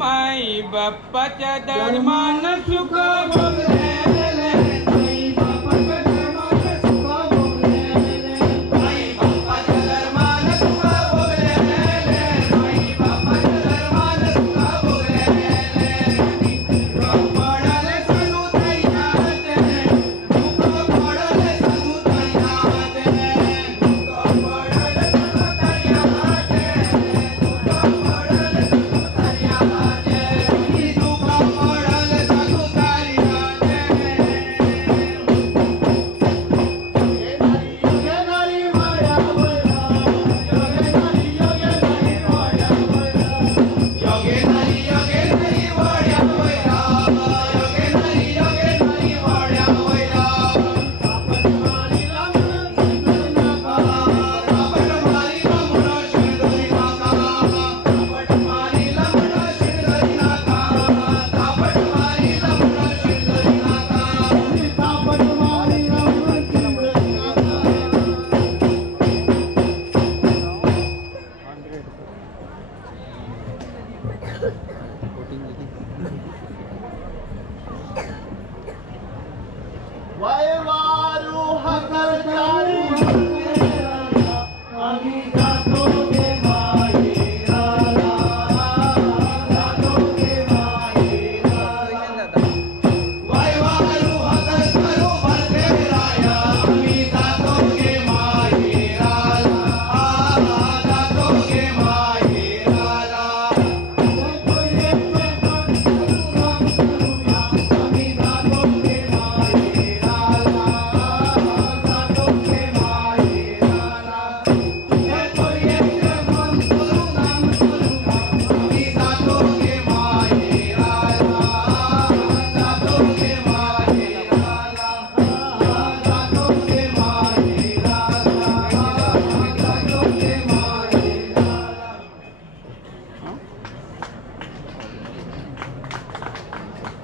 माई बाप्पाच्या दरमान सुख भोगलेले, माई बाप्पाच्या दरमान सुख भोगलेले, माई बाप्पाच्या दरमान सुख भोगलेले, माई बाप्पाच्या दरमान सुख भोगलेले, दुःख पडले सनु तैयाचे, दुःख पडले सनु तैयाचे, दुःख पडले सनु तैयाचे, दुःख पडले सनु तैयाचे, दुःख पडले सनु तैयाचे.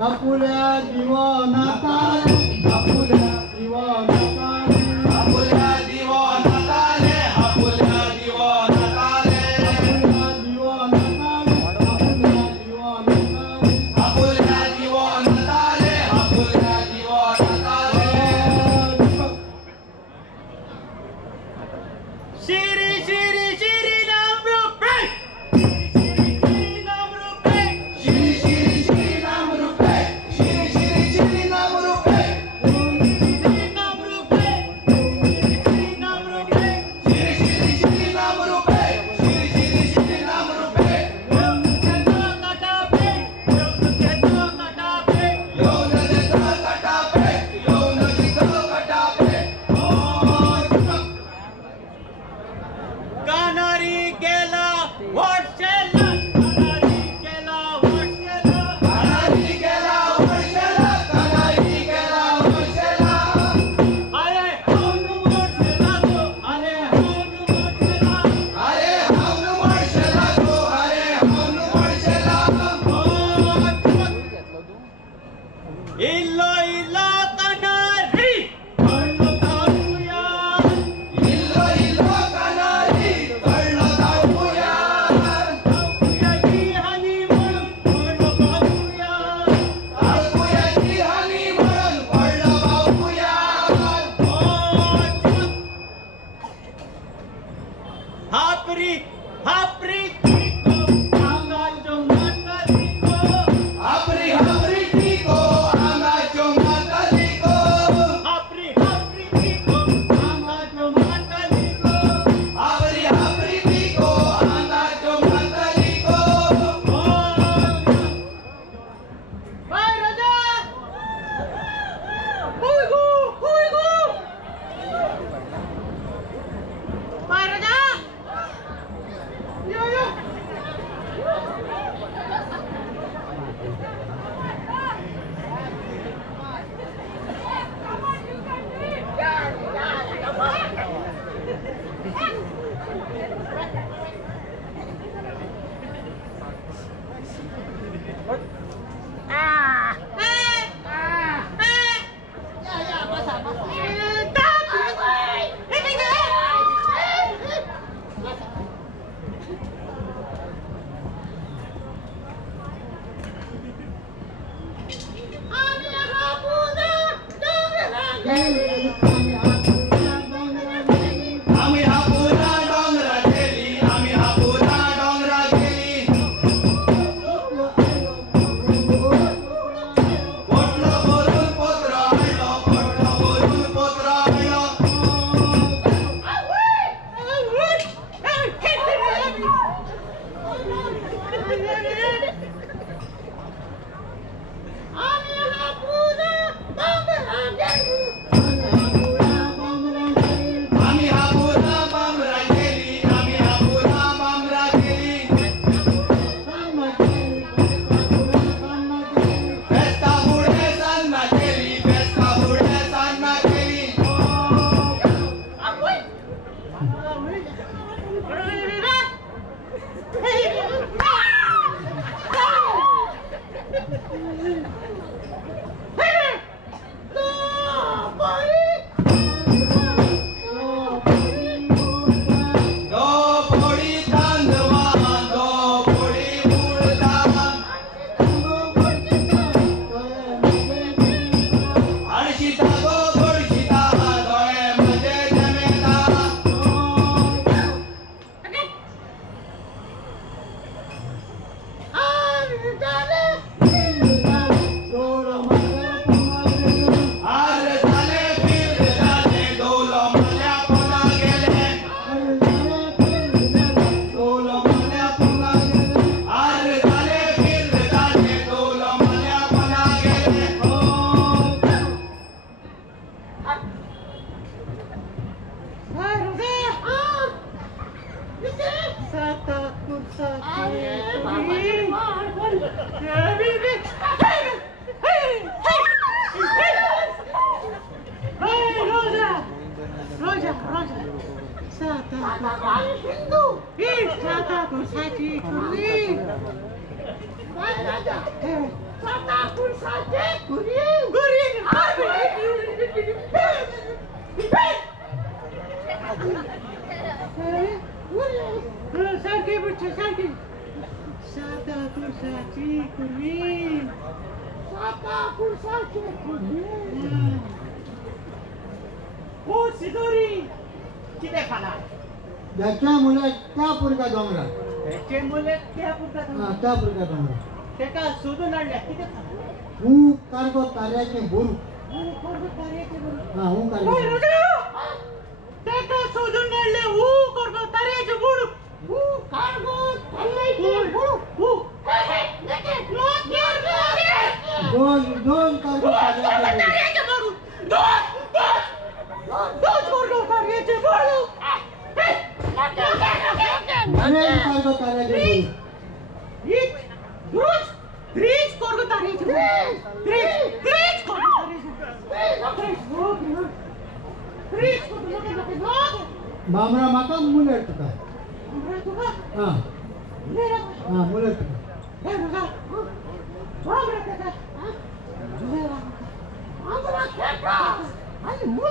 आपुल्या जीवनाचा आपुल्या जीवनाचा आपुल्या जीवनाताले, आपुल्या जीवनाताले, आपुल्या जीवनाचा आपुल्या जीवनाताले, आपुल्या जीवनाताले. श्री श्री श्री नाम रूपे, श्री नाम रूपे, श्री श्री श्री नाम रूपे, श्री श्री श्री नाम रूपे, श्री नाम रूपे, श्री नाम रूपे, श्री श्री श्री नाम रूपे, श्री श्री श्री नाम रूपे. येऊन देतो कटापे, येऊन देतो कटापे, येऊन देतो कटापे, येऊन देतो कटापे. कानारी गेला वाटशेला, कानारी गेला वाटशेला, त्याच्या मुले त्या पुरका डोंगरा त्या पुरका डोंगरा शोधून आणल्या किती हू कार्गो कार्याचे बोलू हू कार्गो शोधून आणले हू करतो ताऱ्याचे बुडू हू कार्गो ताऱ्याचे बुडू दोन कार्गो कार्याचे बोलू दोन कार्गो ताऱ्याचे बुडू कार्गो कार्याचे बोलू Três corgotaria de três Bamra माका मुले तुका मुले तुका